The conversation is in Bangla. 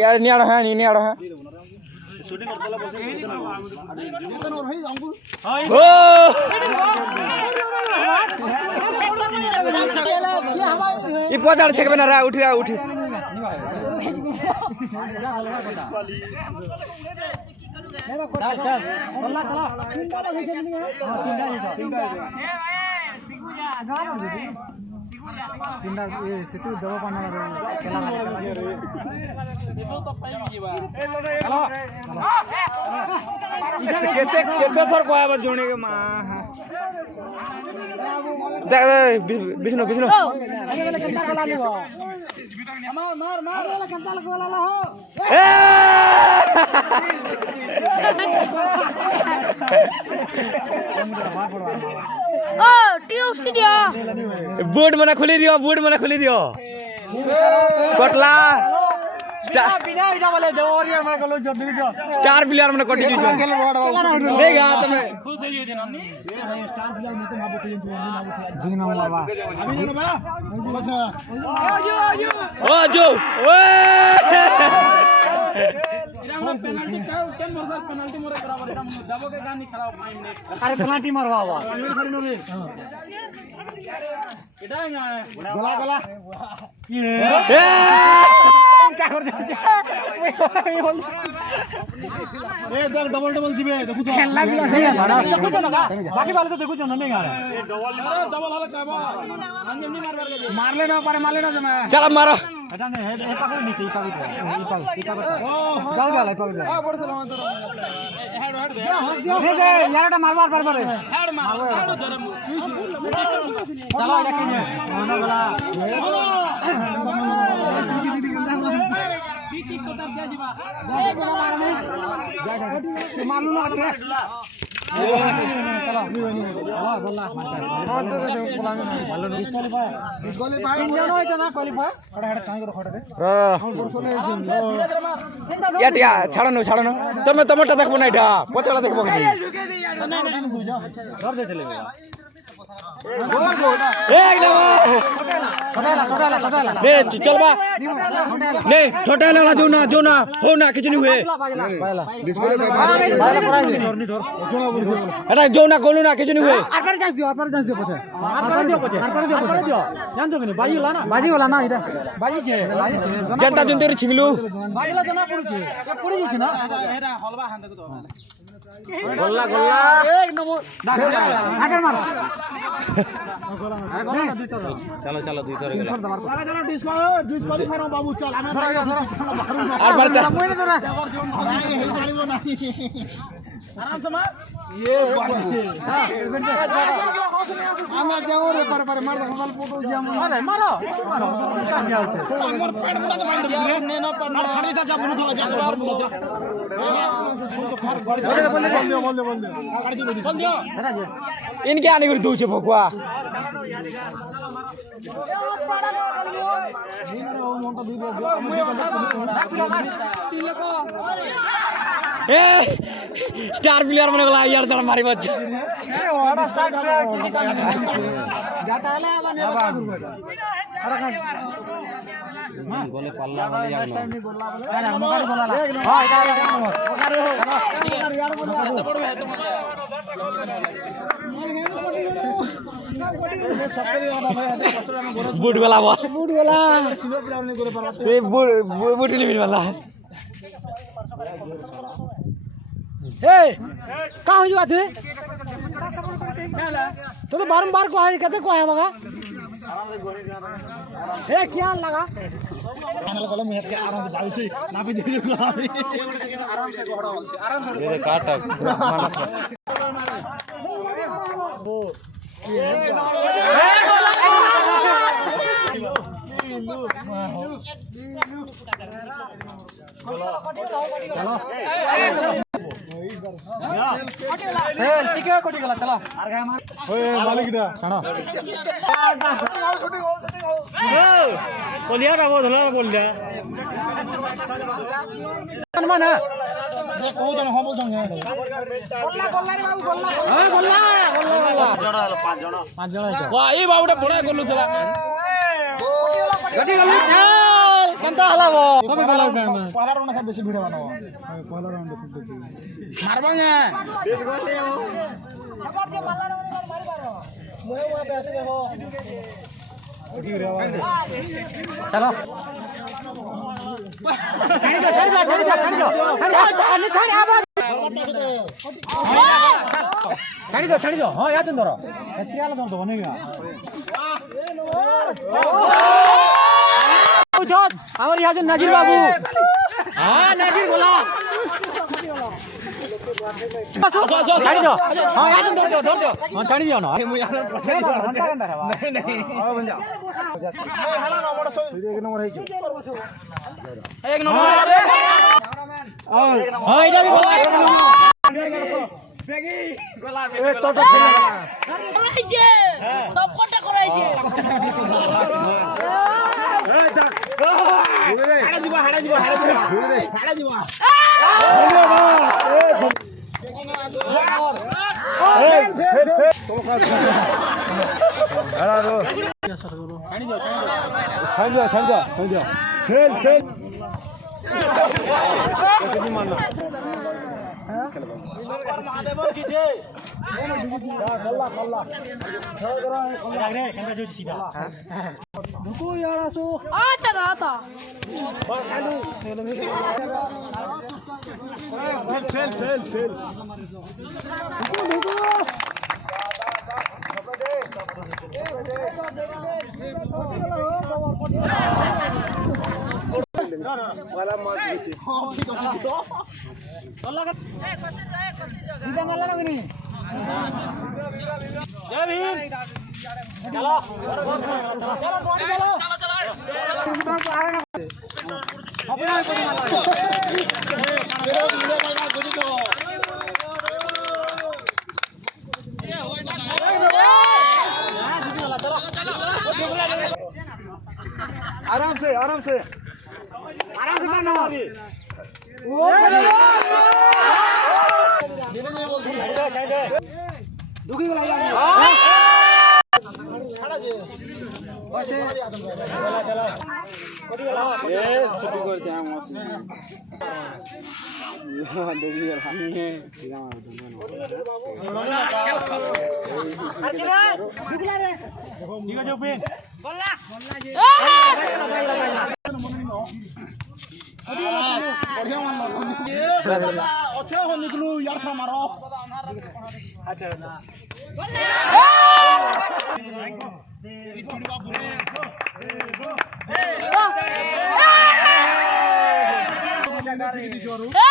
यार नियाड़ है नहीं नियाड़ है ये पचाड़ छक बना रहा उठ रहा उठ তিনটা সেতু দেব পানা খেলা केते केते थर कोया जोने के मां देख विष्णु विष्णु मार मार मार वाला कंता वाला हो ओ ट्यूब्स की दिया बूट मने खुली दियो कोटला बिना इटा वाले दो और यार मैं कलो जल्दी जो स्टार प्लेयर मने कोटी जो देगा तमे खुश है ये नन्नी स्टार प्लेयर में तो माबू जीना बाबा अभी ना बा ओ जो ओए पेनल्टी का टेन मरसा पेनल्टी मोरे बराबर एकदम दबो के गानी खराब माइंड ने अरे पेनल्टी मारवा हुआ खरीनो रे इटा गोला गोला ये क्या कर दे ए देख डबल डबल जीवे देखो तो खेलना भी सही है देखो तो ना बाकी वाले तो देखो जो नहीं आ रहा है डबल वाला का बा अंजन नहीं मार लेना मार लेना मैं चल मारो हटा नहीं है पकड़ नीचे पकड़ जाओ जा पकड़ जा पड़ चला हेड हेड दे दे यारटा मार हेड मार चलो रखेंगे होना वाला सीधी गंदा बीटी कोतर क्या जीवा मालूम ना के चलो बोला क्वालिफाई इंडिया नो इतना क्वालिफाई खड़ा खड़ा काहे करो खड़ा रे या छाड़ो न तमे टमाटर देखबो ना इटा पछला देखबो कि घर दे चले एक छोटा ले चल बा ले छोटा वाला जो ना हो ना किछ नहीं हुए अरे जो ना कोलू ना किछ नहीं हुए आर पर जास दियो पछे जान दो कि बाजी वाला ना इटा बाजी छे जनता जुनते छिंगलू बाजीला जना पड़ी छै ना हेरा हलवा हां देखो गोल्ला एक नंबर आकर मार चलो दुई थोर गेला चलो डिस्क्वालीफाई बाबू चल हमें आर बार चल मोइने तोरा नहीं हे पारिबो नाही आराम से मार ये आमा जाओ रे पर मार दे मोबाइल फोटो जाम मारो मारो हमर पेट बड़ा तो बांध रे ने न पर मार छाड़ी ता जा बनु थोड़ा जा सुन तो खर बोल दे इनके आने को दो छे भोकवा ए स्टार प्लेयर बने गला यार चल मारी बच स्टार्ट किसी का जाटाला बने गोले पल्ला वाले नेक्स्ट टाइम नहीं गोला वाला अरे मगर गोला हां इटा मगर यार बूट वाला ते बूट नहीं वाला ए का हो जुआ थे तो बारंबार को है कहते को है मगा ए क्या लगा चैनल कलम में के आराम से जाउसी ना पे दे आराम से कोहड़ा वाल से आराम से दे काट टिके कोटी गला चला ओए मालिक दा खाना बोलिया ना वो धला बोल दिया मन কৌজন হ্যাঁ বলছন গোল্লা গোল্লা রে বাবু গোল্লা হ্যাঁ গোল্লা গোল্লা জড়া হলো পাঁচ জড়া ওয়া এই বাবুটা বড় করলো চলা গটি গলি চল কেনতা হলাবো সবে গলা পয়লা রাউন্ড বেশি ভিডিও বানাবো পয়লা রাউন্ড খুব বেশি মারবা না বেশ গলে খবর দিয়ে পয়লা রাউন্ড মারি পারো মোহে মোহে বেশি দেখো চলো ছাড়ি দো হ্যাঁ ইয়াতে ধরো এত্রিয়ালা ধরতো অনেকটা আমার ইয়াতে নাজির বাবু হ্যাঁ নাজির গোলা ছাড়ি দো হ্যাঁ ইয়াতে ধর দো হ্যাঁ ছাড়ি দিও না মুই আর পছাই নাই নাই আও বন্ধা এই হালা নম্বর সই এক নম্বর হইছো এক নম্বর হ্যাঁ এটা বি গোলা বেগি গোলা এ তো করাইছে সব কটা করাইছে এই দেখ হাড়া দিবা হাড়া দিবা আচ্ছা দাদা आराम से मारना अभी दुखी गला खड़ा जे बसे चला ए छुट्टी करते हैं मौसी दुखी गला है दुखला रे ठीक है जो पेन गोल्ला बढ़िया मारना अच्छा हो निकलू यार से मारो अच्छा ए